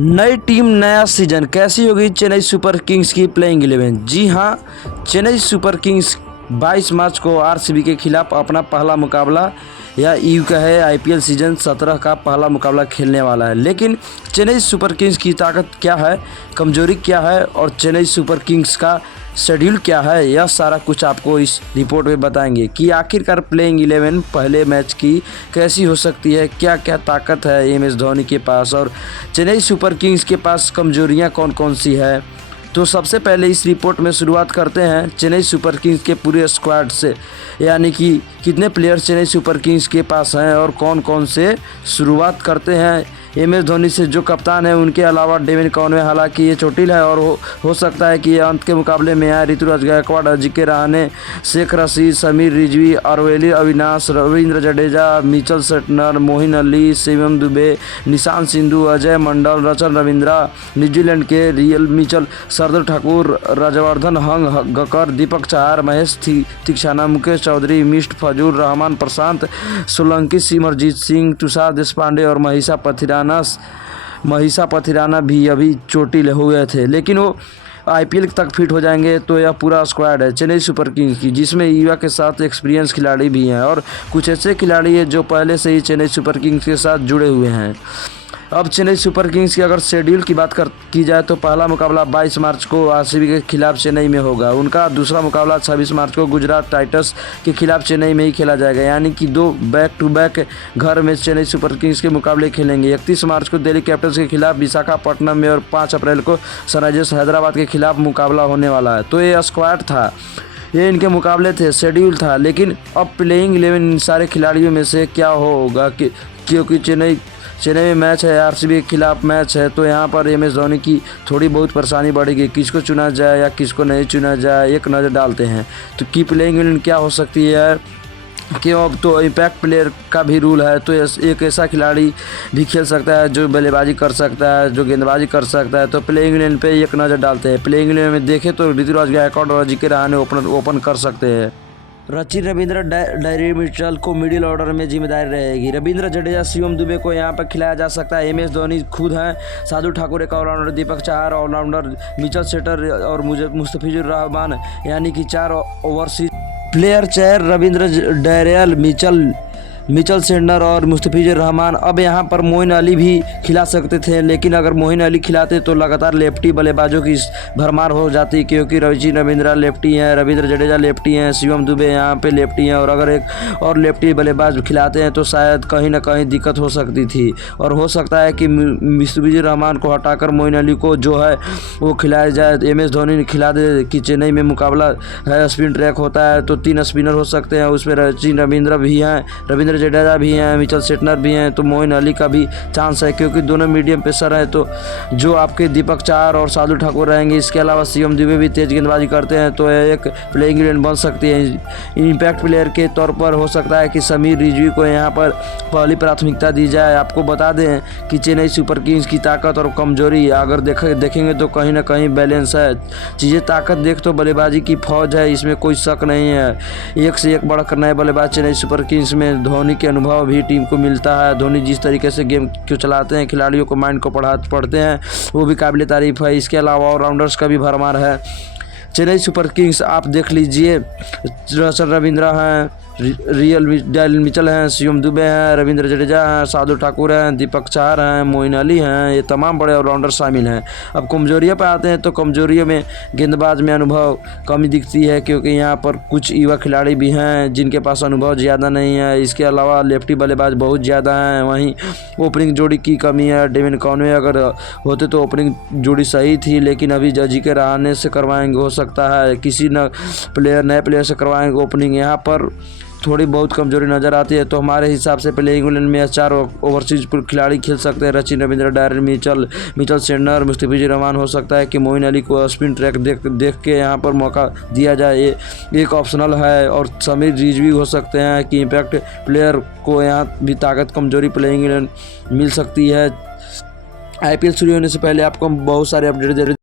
नई टीम नया सीजन कैसी होगी चेन्नई सुपर किंग्स की प्लेइंग 11। जी हाँ, चेन्नई सुपर किंग्स 22 मार्च को आरसीबी के खिलाफ अपना पहला मुकाबला या यूँ कहे आईपीएल सीजन 17 का पहला मुकाबला खेलने वाला है। लेकिन चेन्नई सुपर किंग्स की ताकत क्या है, कमजोरी क्या है और चेन्नई सुपर किंग्स का शेड्यूल क्या है, यह सारा कुछ आपको इस रिपोर्ट में बताएंगे कि आखिरकार प्लेइंग 11 पहले मैच की कैसी हो सकती है, क्या क्या ताकत है एम एस धोनी के पास और चेन्नई सुपर किंग्स के पास कमजोरियां कौन कौन सी है। तो सबसे पहले इस रिपोर्ट में शुरुआत करते हैं चेन्नई सुपर किंग्स के पूरे स्क्वाड से, यानी कि कितने प्लेयर चेन्नई सुपर किंग्स के पास हैं और कौन कौन से। शुरुआत करते हैं एम एस धोनी से, जो कप्तान है। उनके अलावा डेविन कॉनवे, हालांकि ये चोटिल है और हो सकता है कि ये अंत के मुकाबले में आए। ऋतुराज गायकवाड़, अजिंक्य रहाणे, शेख रशीद, समीर रिजवी, अरवेली अविनाश, रविंद्र जडेजा, मिचेल सेटनर, मोइन अली, शिवम दुबे, निशांत सिंधु, अजय मंडल, रचन रविंद्रा, न्यूजीलैंड के real Mitchell, Shardul Thakur, Rajvardhan गकर, Deepak Chahar, Mahesh तीक्षाना, Mukesh Chaudhary, mist फजूर Rahman, प्रशांत सोलंकी, सिमरजीत सिंह, तुषार देशपांडे और महिषा पथिराना भी अभी चोटिल हुए थे, लेकिन वो आईपीएल तक फिट हो जाएंगे। तो यह पूरा स्क्वाड है चेन्नई सुपर किंग्स की, जिसमें युवा के साथ एक्सपीरियंस खिलाड़ी भी हैं और कुछ ऐसे खिलाड़ी हैं जो पहले से ही चेन्नई सुपर किंग्स के साथ जुड़े हुए हैं। अब चेन्नई सुपर किंग्स की अगर शेड्यूल की बात की जाए तो पहला मुकाबला 22 मार्च को आरसीबी के खिलाफ चेन्नई में होगा। उनका दूसरा मुकाबला 26 मार्च को गुजरात टाइटंस के खिलाफ चेन्नई में ही खेला जाएगा, यानी कि 2 बैक टू बैक घर में चेन्नई सुपर किंग्स के मुकाबले खेलेंगे। 31 मार्च को दिल्ली कैपिटल्स के खिलाफ विशाखापट्टनम में और 5 अप्रैल को सनराइजर्स हैदराबाद के खिलाफ मुकाबला होने वाला है। तो ये स्क्वाड था, ये इनके मुकाबले थे, शेड्यूल था। लेकिन अब प्लेइंग 11 इन सारे खिलाड़ियों में से क्या होगा, क्योंकि चेन्नई में मैच है, आरसीबी के खिलाफ मैच है, तो यहाँ पर एम एस धोनी की थोड़ी बहुत परेशानी बढ़ेगी। किसको चुना जाए या किसको नहीं चुना जाए, एक नज़र डालते हैं। तो की प्लेइंग 11 क्या हो सकती है, क्यों अब तो इम्पैक्ट प्लेयर का भी रूल है। तो एक ऐसा खिलाड़ी भी खेल सकता है जो बल्लेबाजी कर सकता है, जो गेंदबाजी कर सकता है। तो प्लेइंग 11 पे एक नज़र डालते हैं। प्लेइंग 11 में देखें तो ऋतुराज गायकवाड़ और अजिंक्य रहाणे ओपन कर सकते हैं। सचिन रविंद्र, डेरियल मिचेल को मिडिल ऑर्डर में जिम्मेदारी रहेगी। रविंद्र जडेजा, शिवम दुबे को यहाँ पर खिलाया जा सकता है। एम एस धोनी खुद हैं, शार्दुल ठाकुर एक allrounder, Deepak Chahar allrounder, Mitchell shutter और मुस्तफिजुर रहमान, यानी कि 4 overseas player chair, Ravindra, Daryl Mitchell sender और मुस्तफिजुर रहमान। अब यहाँ पर मोइन अली भी खिला सकते थे, लेकिन अगर मोइन अली खिलाते तो लगातार लेफ्टी बल्लेबाजों की भरमार हो जाती, क्योंकि रविंद्र लेफ्टी हैं, रविंद्र जडेजा लेफ्टी हैं, शिवम दुबे यहाँ पे लेफ्टी हैं, और अगर एक और लेफ्टी बल्लेबाज खिलाते हैं तो शायद कहीं ना कहीं दिक्कत हो सकती थी। और हो सकता है कि मुस्तफिजुर रहमान को हटाकर मोइन अली को जो है वो खिलाया जाए। एम एस धोनी ने खिला दे कि चेन्नई में मुकाबला है, स्पिन ट्रैक होता है, तो 3 स्पिनर हो सकते हैं। उसमें सचिन रविंद्र भी हैं, रविंद्र जडेजा भी हैं, मिचेल सेटनर भी हैं, तो मोइन अली का भी चांस है, क्योंकि दोनों मीडियम पेसर है। तो जो आपके दीपक चाहर और शार्दुल ठाकुर रहेंगे, इसके अलावा शिवम दुबे भी तेज गेंदबाजी करते हैं, तो एक प्लेइंग 11 बन सकती है। इम्पैक्ट प्लेयर के तौर पर हो सकता है कि समीर रिजवी को यहाँ पर पहली प्राथमिकता दी जाए। आपको बता दें कि चेन्नई सुपर किंग्स की ताकत और कमजोरी अगर देखेंगे तो कहीं ना कहीं बैलेंस है। चीज़ें ताकत देख तो बल्लेबाजी की फौज है, इसमें कोई शक नहीं है। एक से एक बढ़कर नए बल्लेबाज चेन्नई सुपर किंग्स में, धोनी के अनुभव भी टीम को मिलता है। धोनी जिस तरीके से गेम को चलाते हैं, खिलाड़ियों को माइंड को पढ़ते हैं, वो भी काबिल तारीफ है। इसके अलावा ऑलराउंडर्स का भी भरमार है चेन्नई सुपर किंग्स। आप देख लीजिए, रचन रविंद्रा हैं, डेरियल मिचेल हैं, शिवम दुबे हैं, रविंद्र जडेजा हैं, शार्दुल ठाकुर हैं, दीपक चाहर हैं, मोइन अली हैं, ये तमाम बड़े ऑलराउंडर शामिल हैं। अब कमजोरियों पर आते हैं, तो कमजोरियों में गेंदबाज में अनुभव कमी दिखती है, क्योंकि यहाँ पर कुछ युवा खिलाड़ी भी हैं जिनके पास अनुभव ज़्यादा नहीं है। इसके अलावा लेफ्टी बल्लेबाज बहुत ज़्यादा हैं। वहीं ओपनिंग जोड़ी की कमी है। डेविन कॉनवे अगर होते तो ओपनिंग जोड़ी सही थी, लेकिन अभी अजिंक्य रहाणे से करवाएंगे, हो सकता है किसी नए प्लेयर से करवाएंगे ओपनिंग। यहाँ पर थोड़ी बहुत कमजोरी नज़र आती है। तो हमारे हिसाब से प्लेइंग 11 में 4 ओवरसीज खिलाड़ी खेल सकते हैं। Sachin Ravindra, Daryl Mitchell sender, Mustafizur Rahman. हो सकता है कि मोइन अली को स्पिन ट्रैक देख के यहाँ पर मौका दिया जाए, ये एक ऑप्शनल है। और समीर रिजवी हो सकते हैं कि इम्पैक्ट प्लेयर को यहाँ भी ताकत कमजोरी प्लेइंग 11 मिल सकती है। आईपीएल शुरू होने से पहले आपको बहुत सारे अपडेट